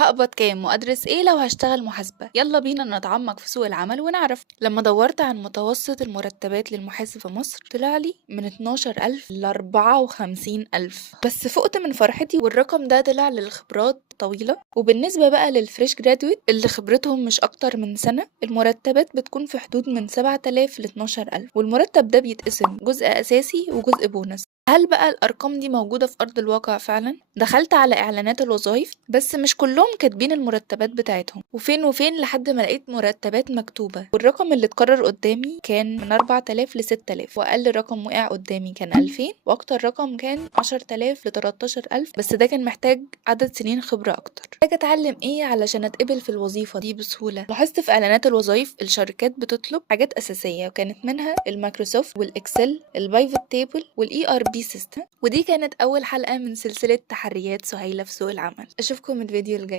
هقبض كام وأدرس إيه لو هشتغل محاسبة؟ يلا بينا نتعمق في سوق العمل ونعرف. لما دورت عن متوسط المرتبات للمحاسب في مصر طلع لي من 12,000 ل 54,000. بس فقت من فرحتي والرقم ده طلع للخبرات طويلة. وبالنسبة بقى للفريش جرادويت اللي خبرتهم مش أكتر من سنة، المرتبات بتكون في حدود من 7,000 ل 12,000، والمرتب ده بيتقسم جزء أساسي وجزء بونص. هل بقى الأرقام دي موجودة في أرض الواقع فعلا؟ دخلت على إعلانات الوظائف بس مش كلهم كاتبين المرتبات بتاعتهم، وفين وفين لحد ما لقيت مرتبات مكتوبة. والرقم اللي اتكرر قدامي كان من 4,000 ل 6,000، وأقل رقم وقع قدامي كان 2000، وأكتر رقم كان 10,000 ل 13,000. بس ده كان محتاج عدد سنين خبرة أكتر. محتاج أتعلم إيه علشان أتقبل في الوظيفة دي بسهولة؟ لاحظت في إعلانات الوظائف الشركات بتطلب حاجات أساسية، وكانت منها المايكروسوفت والإكسل البايفوت تيبل والاي ار بي سيستم. ودي كانت اول حلقة من سلسلة تحريات سهيلة في سوق العمل. اشوفكم الفيديو الجاي.